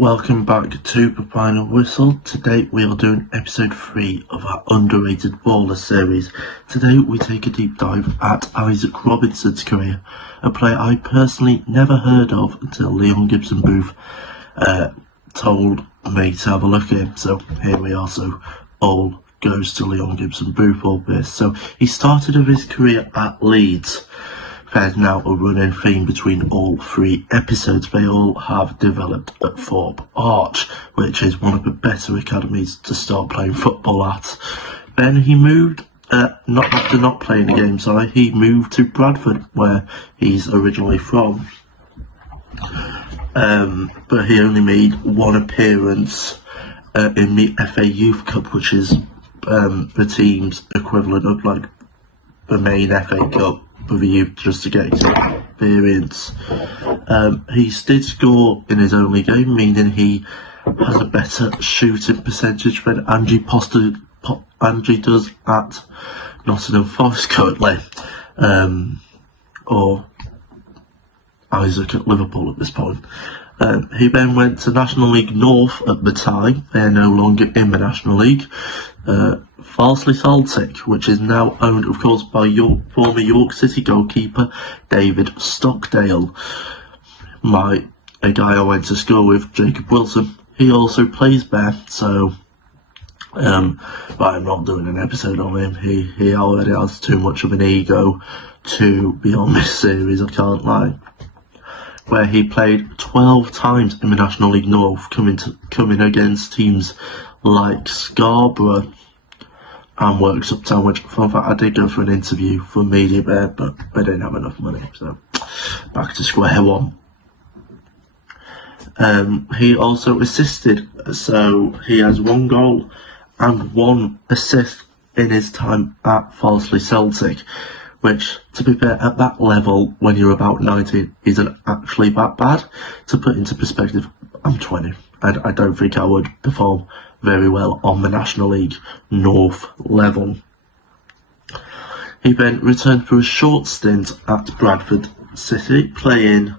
Welcome back to Papine and Whistle. Today we are doing episode 3 of our underrated baller series. Today we take a deep dive at Isaac Robinson's career, a player I personally never heard of until Leon Gibson Booth told me to have a look at him. So here we are, so all goes to Leon Gibson Booth all this. So he started his career at Leeds. There's now a running theme between all 3 episodes. They all have developed at Thorpe Arch, which is one of the better academies to start playing football at. Then he moved, after not playing the game, he moved to Bradford, where he's originally from. But he only made one appearance in the FA Youth Cup, which is the team's equivalent of like the main FA Cup for the youth, just to get experience. He did score in his only game, meaning he has a better shooting percentage than Angie does at Nottingham Forest currently, or Isaac at Liverpool at this point. He then went to National League North at the time. They're no longer in the National League. Farsley Celtic, which is now owned, of course, by former York City goalkeeper David Stockdale. A guy I went to school with, Jacob Wilson. He also plays there, so but I'm not doing an episode on him. He already has too much of an ego to be on this series, I can't lie. Where he played 12 times in the National League North, coming against teams like Scarborough and Works Uptown, which, fun fact, I did go for an interview for Media Bear, but they didn't have enough money, so back to square one. He also assisted, so he has 1 goal and 1 assist in his time at Farsley Celtic, which, to be fair, at that level, when you're about 19, isn't actually that bad. To put into perspective, I'm 20, and I don't think I would perform very well on the National League North level. He then returned for a short stint at Bradford City, playing a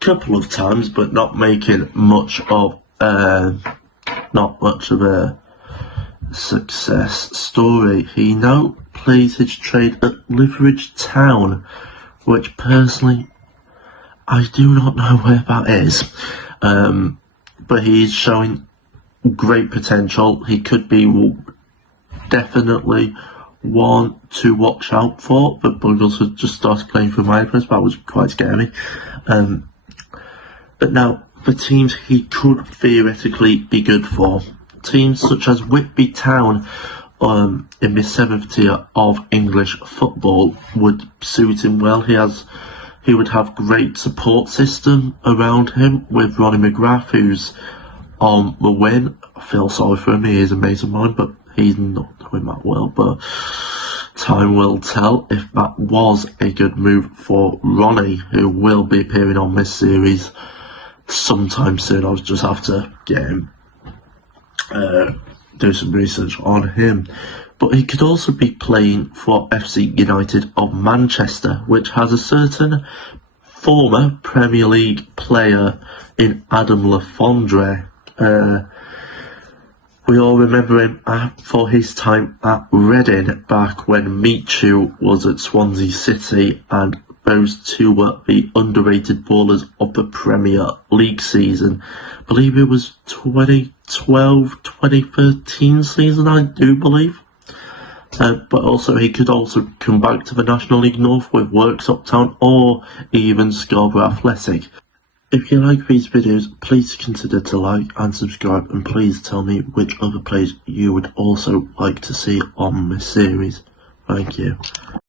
couple of times, but not making much of a success story. He now plays his trade at Liveridge Town, which personally I do not know where that is, but he's showing great potential. He could be definitely one to watch out for, but Buggles had just started playing for Liveridge. That was quite scary. But now the teams he could theoretically be good for, teams such as Whitby Town in the 7th tier of English football, would suit him well. He would have great support system around him with Ronnie McGrath, who's on the win. I feel sorry for him, he is a mate of mine, but he's not doing that well. But time will tell if that was a good move for Ronnie, who will be appearing on this series sometime soon. I'll just have to get him, do some research on him. But he could also be playing for FC United of Manchester, which has a certain former Premier League player in Adam Le Fondre. We all remember him for his time at Reading back when Michu was at Swansea City, and those two were the underrated ballers of the Premier League season. I believe it was 2012-2013 season, I do believe. But also he could also come back to the National League North with Works Uptown or even Scarborough Athletic. If you like these videos, please consider to like and subscribe, and please tell me which other players you would also like to see on this series. Thank you.